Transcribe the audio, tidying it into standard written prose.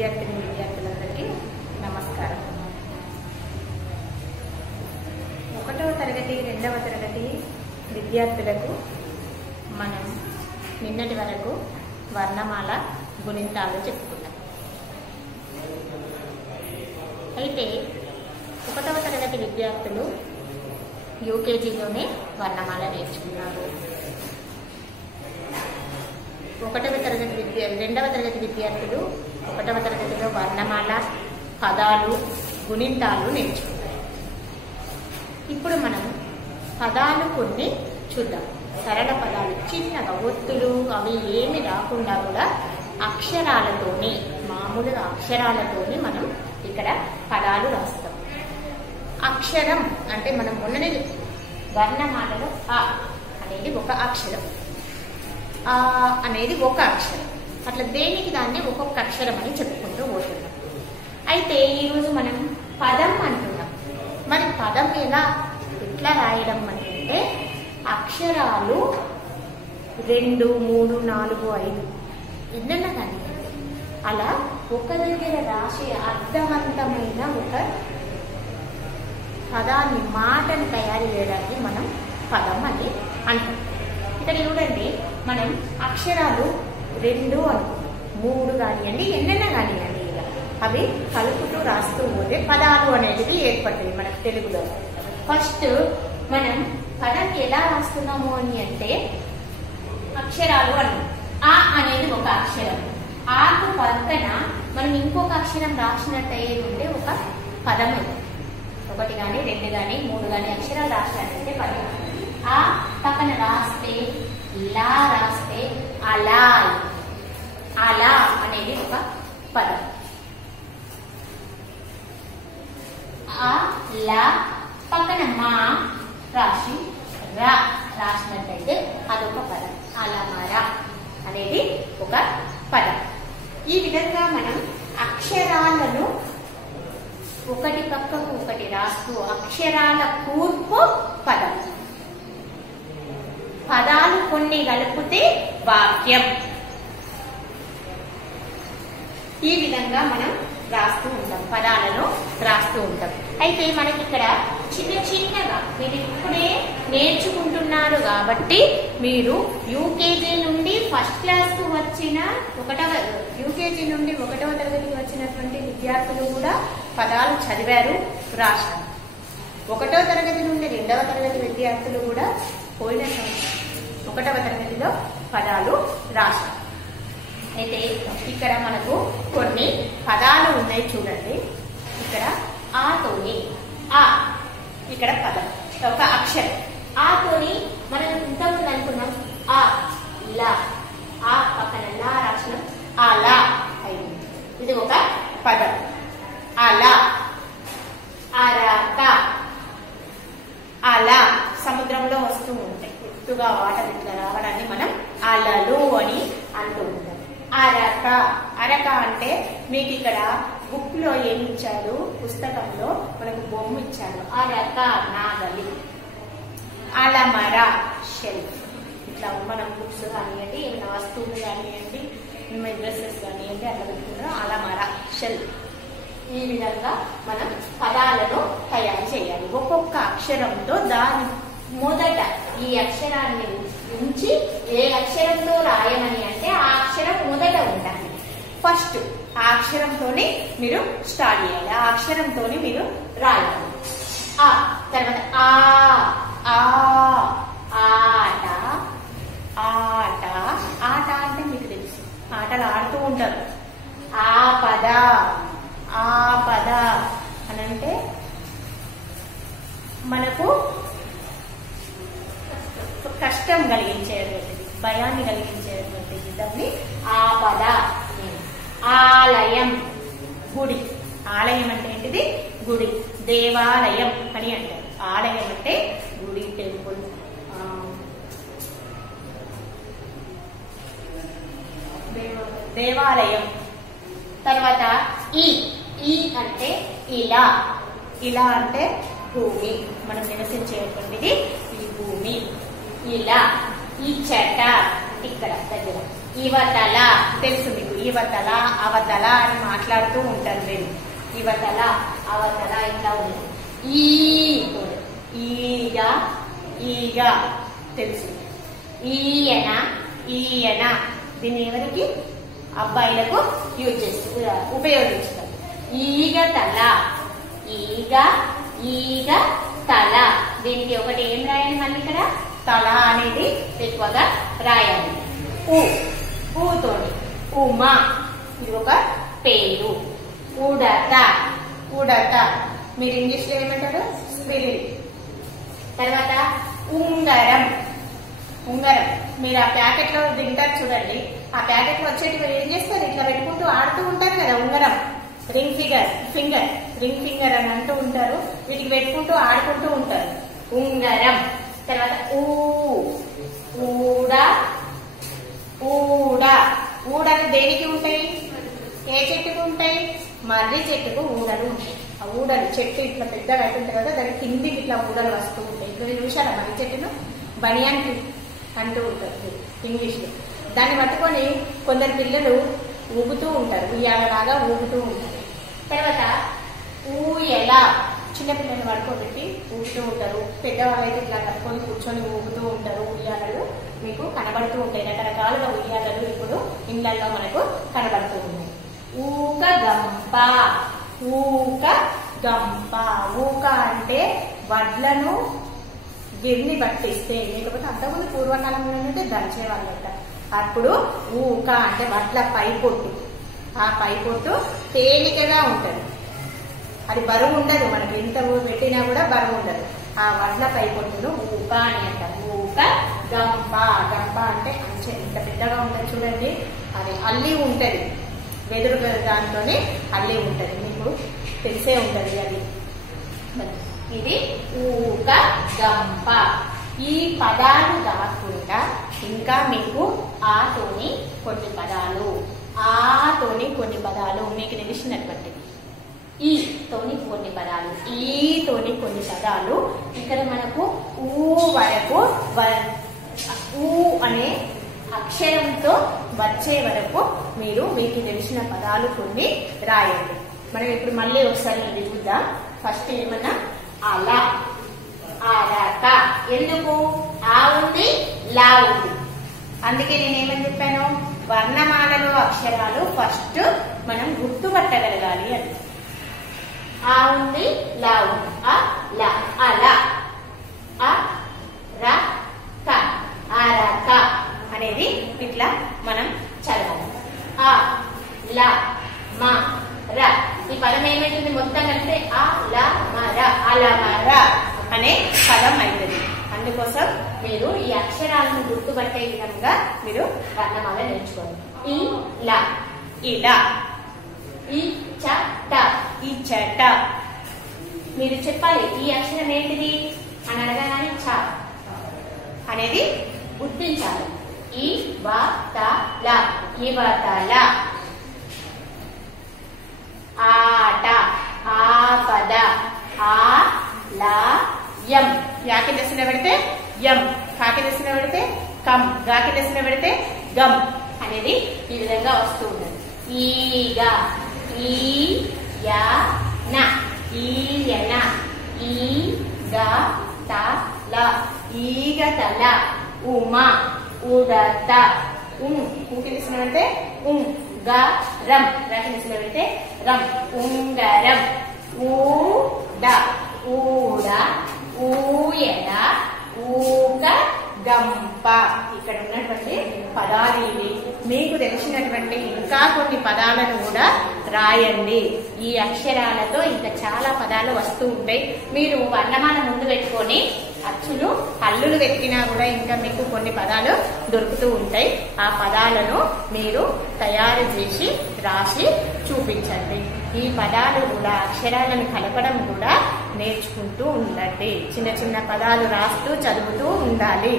విద్యార్థులందరికీ నమస్కారం. 1వ తరగతి 2వ తరగతి విద్యార్థులకు మనం నిన్నటి వరకు వర్ణమాల గుణింతాలు చెప్పుకున్నాం. అయితే 1వ తరగతి విద్యార్థులు యూకేజీలోనే వర్ణమాల నేర్చుకున్నారు. 2వ తరగతి విద్యార్థులు 1వ తరగతిలో వర్ణమాల, పదాలు, గుణింతాలు నేర్చుకుంటారు. ఇప్పుడు మనం పదాలు కొన్ని చూద్దాం. సరళ పదాలు, చిన్నగా ఒత్తులు అవి ఏమి రాకుండా కూడా అక్షరాలతోని, మామూలుగా అక్షరాలతోని మనం ఇక్కడ పదాలు రాస్తాం. అక్షరం అంటే మనం మొన్ననే వర్ణమాలలో అ అనేది ఒక అక్షరం, ఆ అనేది ఒక అక్షరం, అట్లా దేనికి దాన్ని ఒక్కొక్క అక్షరం అని చెప్పుకుంటూ పోతున్నాం. అయితే ఈరోజు మనం పదం అంటున్నాం. మరి పదం ఎట్లా రాయడం అంటే అక్షరాలు 2, 3, 4, 5 ఎన్నైనా కానీ అలా ఒక దగ్గర రాసి అర్థవంతమైన ఒక పదాన్ని, మాటను తయారు చేయడానికి మనం పదం అని అంటాం. ఇక్కడ చూడండి, మనం అక్షరాలు 2 అనుకున్నాం, 3 కానివ్వండి, ఎన్నైనా కానివ్వండి, అవి కలుపుతూ రాస్తూ పోతే పదాలు అనేది ఏర్పడుతుంది మనకు తెలుగులో. ఫస్ట్ మనం పదం ఎలా రాస్తున్నాము అని అంటే అక్షరాలు అన్నాం. ఆ అనేది ఒక అక్షరం, ఆకు పక్కన మనం ఇంకొక అక్షరం రాసినట్టు అయ్యేది ఉంటే ఒక పదం అది. 1 కానీ 2 కానీ 3 కానీ అక్షరాలు రాసినట్టయితే పదం. ఆ పక్కన రాస్తే లా రాస్తే అలా, అలా అనేది ఒక పదం. ఆ లా పక్కన మా రాసి రా రాసినట్టయితే అదొక పదం. అలమర అనేది ఒక పదం. ఈ విధంగా మనం అక్షరాలను ఒకటి పక్కకు ఒకటి రాస్తూ అక్షరాల కూర్పు పదం. పదాలు కొన్ని కలిపితే వాక్యం. ఈ విధంగా మనం రాస్తూ ఉంటాం, పదాలను రాస్తూ ఉంటాం. అయితే మనకి ఇక్కడ చిన్న చిన్నగా మీరు ఇప్పుడే నేర్చుకుంటున్నారు కాబట్టి మీరు యూకేజీ నుండి ఫస్ట్ క్లాస్ కు వచ్చిన యూకేజీ నుండి 1వ తరగతికి వచ్చినటువంటి విద్యార్థులు కూడా పదాలు చదివారు, రాశారు. 1వ తరగతి నుండి 2వ తరగతి విద్యార్థులు కూడా పోయిన 1వ తరగతిలో పదాలు రాశారు. అయితే ఇక్కడ మనకు కొన్ని పదాలు ఉన్నాయి చూడండి. ఇక్కడ ఆతోని, ఆ ఇక్కడ పదం ఒక అక్షరం. ఆతోని మనం ఇంతకుముందు అనుకున్నాం ఆ లా, ఆ పక్కన లా రాసినాం, అలా అయింది. ఇది ఒక పదం. అలా, అరక, అలా సముద్రంలో వస్తూ ఉంటాయి, ఎత్తుగా వాటర్ ఇట్లా రావడాన్ని మనం అలలు అని అంటూ ఉంటాం. అరక, అరక అంటే మీకు ఇక్కడ బుక్ లో ఏమి ఇచ్చారు, పుస్తకంలో మనకు బొమ్మ ఇచ్చారు. అరక నాగలి. అలమర షెల్ఫ్. ఇట్లా మనం బుక్స్ కానివ్వండి, ఏమైనా వస్తువులు కానివ్వండి, డ్రెస్సెస్ కానివ్వండి, అట్లా పెట్టుకుంటాం. అలమర షెల్ఫ్. ఈ విధంగా మనం పదాలను తయారు చేయాలి. ఒక్కొక్క అక్షరంతో దాని మొదట ఈ అక్షరాన్ని ఉంచి ఏ అక్షరంతో రాయమని అంటే ఆ అక్షరం మొదట ఉండాలి. ఫస్ట్ ఆ అక్షరంతోనే మీరు స్టార్ట్ చేయాలి, ఆ అక్షరంతోనే మీరు రాయాలి. ఆ తర్వాత ఆ, ఆట, ఆట. ఆట అంటే మీకు తెలుసు, ఆటలు ఆడుతూ ఉంటారు. ఆపద, ఆపద అని అంటే మనకు కష్టం కలిగించేటువంటిది, భయాన్ని కలిగించేటువంటిది, దాన్ని ఆపద. ఆలయం, గుడి. ఆలయం అంటే ఏంటిది? గుడి. దేవాలయం అని అంటారు. ఆలయం అంటే గుడి, టెంపుల్. దేవాలయం. తర్వాత ఈ, ఈ అంటే ఇలా, ఇలా అంటే భూమి, మనం నివసించేటువంటిది ఈ భూమి. ఇలా, ఈ చెట్ట ఇక్కడ దగ్గర ఇవతల తెలుసు మీకు, ఇవతల అవతల అని మాట్లాడుతూ ఉంటారు మీరు. ఇవతల అవతల ఇట్లా ఉంది. ఈగ ఈగ తెలుసు. ఈయన ఈయన దీన్ని ఎవరికి? అబ్బాయిలకు యూజ్ చేస్తారు, ఉపయోగిస్తారు. ఈగ తల ఈగ ఈగ తల. దీనికి ఒకటి ఏం రాయాలి మళ్ళీ ఇక్కడ? తల అనేది ఎక్కువగా రాయాలి. ఊతోని ఉమా, ఇది ఒక పేరు. ఉడత ఉడత మీరు ఇంగ్లీష్ లో ఏమంటారు? స్పిరిట్. తర్వాత ఉంగరం ఉంగరం మీరు ఆ ప్యాకెట్ లో తింటారు చూడండి, ఆ ప్యాకెట్ లో వచ్చేటివి ఏం చేస్తారు? ఇట్లా పెట్టుకుంటూ ఆడుతూ ఉంటారు కదా ఉంగరం. రింగ్ రింగ్ ఫింగర్ అని అంటూ ఉంటారు. వీటికి పెట్టుకుంటూ ఆడుకుంటూ ఉంటారు. ఉంగరం. తర్వాత ఊడ ఊడ ఊడలు దేనికి ఉంటాయి? ఏ చెట్టుకు ఉంటాయి? మర్రి చెట్టుకు ఊడలు ఉంటాయి. ఆ ఊడలు చెట్టు ఇట్లా పెద్దగా అవుతుంటాయి కదా, దాని కిందికి ఇట్లా ఊడలు వస్తూ ఉంటాయి. ఇప్పుడు చూసారా మర్రి చెట్టును? బనియాన్ అంటూ ఉంటారు ఇంగ్లీష్ లో. దాన్ని పట్టుకొని కొందరు పిల్లలు ఊగుతూ ఉంటారు, ఉయ్యాలలాగా ఊగుతూ ఉంటారు. తర్వాత ఊయల, చిన్నపిల్లలు పడుకోబెట్టి ఊగుతూ ఉంటారు. పెద్దవాళ్ళు అయితే ఇట్లా కట్టుకొని కూర్చొని ఊగుతూ ఉంటారు. ఉయ్యాలలు మీకు కనబడుతూ ఉంటాయి. రకరకాలుగా ఉయ్యాలలు ఇప్పుడు ఇళ్లలో మనకు కనబడుతూ ఉన్నాయి. ఊక గంప ఊక గంప. ఊక అంటే వడ్లను గిర్ని పట్టిస్తే, లేకపోతే అంతకుముందు పూర్వకాలంలో నుండి దంచేవాళ్ళంట. అప్పుడు ఊక అంటే వడ్ల పైపొట్టు. ఆ పైపొట్టు తేలికగా ఉంటది, అది బరువు ఉండదు. మనకి ఎంత పెట్టినా కూడా బరువు ఉండదు. ఆ వడ్ల పైపొట్టును ఊక అని అంటారు. ఊక గంప. గంప అంటే అంచె ఇంత పెద్దగా ఉంటది చూడండి, అది అల్లి ఉంటది. వెదురు దాంతోనే అల్లి ఉంటది, మీకు తెలిసే ఉంటది అది. ఇది ఊక గంప. ఈ పదాలు కాకుండా ఇంకా మీకు ఆతోని కొన్ని పదాలు, ఆతోని కొన్ని పదాలు మీకు తెలిసినటువంటివి. ఈ తోని కొన్ని పదాలు, ఈ తోని కొన్ని పదాలు. ఇక్కడ మనకు ఊ వరకు, ఊ అనే అక్షరంతో వచ్చే వరకు మీరు మీకు తెలిసిన పదాలు కొన్ని రాయండి. మనం ఇప్పుడు మళ్ళీ ఒకసారి ఇది చూద్దాం. ఫస్ట్ ఏమన్నా అలా, అలక. ఎందుకు? ఆ ఉంది, లా ఉంది. అందుకే నేనేమని చెప్పాను? వర్ణమాలలో అక్షరాలు ఫస్ట్ మనం గుర్తుపట్టగలగాలి అని. ఆ ఉంది, లా ఉంది. అలా అలా, అరక అనేది ఇట్లా మనం చదవాలి. ఆ లా మా ర. ఈ పదం ఏమైతుంది? మొత్తం కలిపితే ఆ లా మర, అలమర అనే పదం అవుతుంది. అందుకోసం మీరు ఈ అక్షరాలను గుర్తుపట్టే విధంగా మీరు వర్ణమాల నేర్చుకోండి. ఈ లా, ఇలా. ఈ చట, ఈ చట. మీరు చెప్పాలి ఈ అక్షరం ఏంటిది అని అడగగానే చ అనేది గుర్తించాలి. ఈ వతల, ఇవతల. ఆట, ఆపద, ఆలయం. యాకి దశలో పెడితే యం, కాకి దశలో పెడితే కం, గాకి దశలో పెడితే గం అనేది ఈ విధంగా వస్తూ ఉన్నది. ఈగ, ఈయన, ఈయన, ఈగతల, ఈగతల. ఉమ, ఉడత. ఊకి దశలో పెడితే గరం, రాకి దశలో పెడితే రం. ఉంగరం. ఊడ, ఊడ, ఊయల, ఊక గంప. ఇక్కడ ఉన్నటువంటి పదాలు ఇవి. మీకు తెలిసినటువంటి ఇంకా కొన్ని పదాలను కూడా రాయండి. ఈ అక్షరాలతో ఇంకా చాలా పదాలు వస్తూ ఉంటాయి. మీరు వర్ణమాల ముందు పెట్టుకొని అచ్చులు హల్లులు వెతికినా కూడా ఇంకా మీకు కొన్ని పదాలు దొరుకుతూ ఉంటాయి. ఆ పదాలను మీరు తయారు చేసి రాసి చూపించండి. ఈ పదాలు కూడా అక్షరాలను కలపడం కూడా నేర్చుకుంటూ ఉండండి. చిన్న చిన్న పదాలు రాస్తూ చదువుతూ ఉండాలి.